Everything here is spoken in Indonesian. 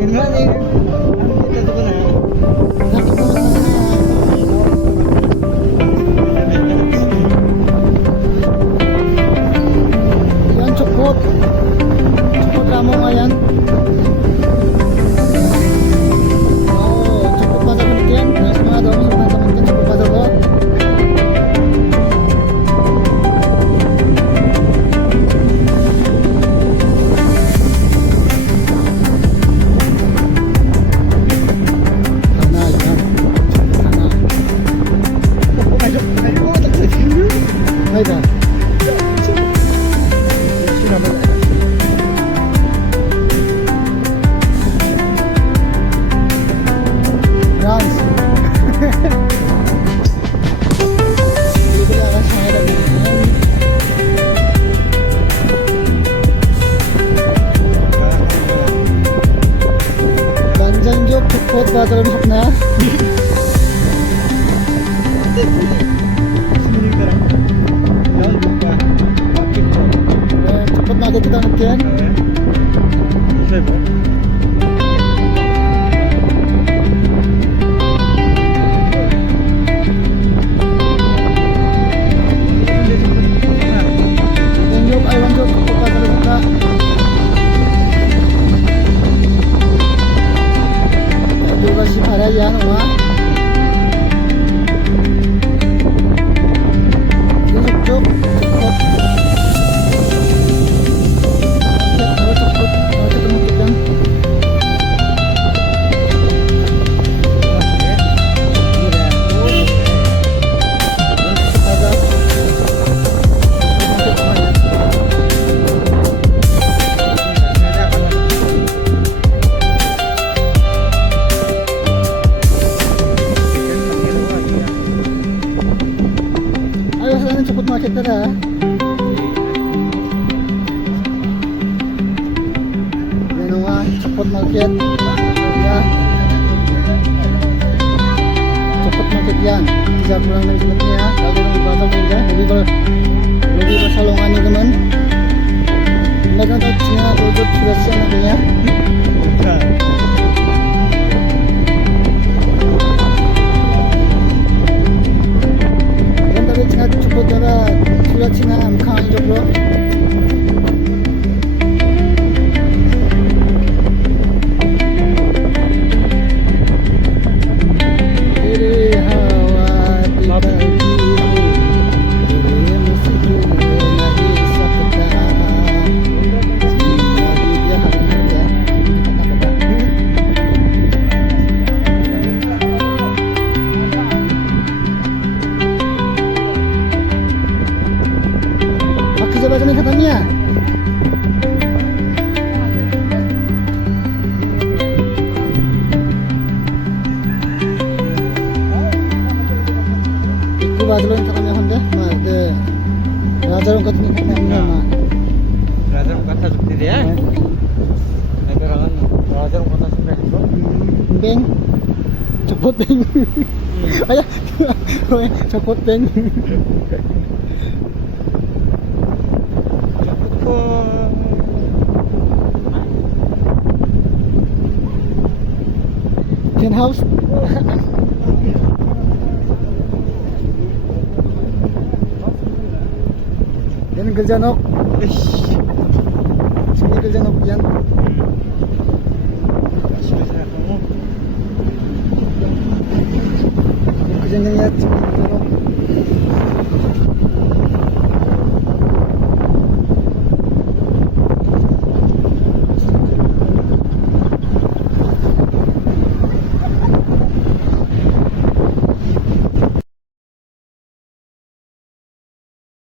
Iman eh. Ang dito ko na. Yan, cukot. Cukot ramo nga yan. Oh, cukot pasar ko yan. Yung sa mga dami, yung teman kan cukot pasar ko. Sana, yan. Sana. Ay, ba? Guys. Hindi ko lang sa mga dami. Ganjang joke, cukot ba ito rin na? Cukot na agad kita nagkiyan. Yung joke, ay one joke, cukot ba ito rin na? Juga si Parayan, wah. Ini cuk, cukot. Kalau cukot, kalau ketemu kita. Ada. Ayo sana cukot market tada. Yan nga, cukot market. Ya. Cukot market yan. Bisa pulang dari sebetulnya. Kalau orang pasar kerja, lebih bersalongan nih teman. Mereka tuh cina wujud sudah siap nantinya. Yang tadi cina cukot tada sudah cina muka hidup lo. Diri hawa dibagi, diri musik lagi sabda. Lagi dia harus ya. Pakai jabatan katanya. Itu bajulah yang katanya Honda, mah deh. Raja orang katanya katanya mah. Raja kata seperti dia. Mereka kan Raja kata seperti itu. Beng, cepot beng. Ayah, cepot beng. Ken house. Yan kerja nok. Sini kerja nok yan. Kerja niya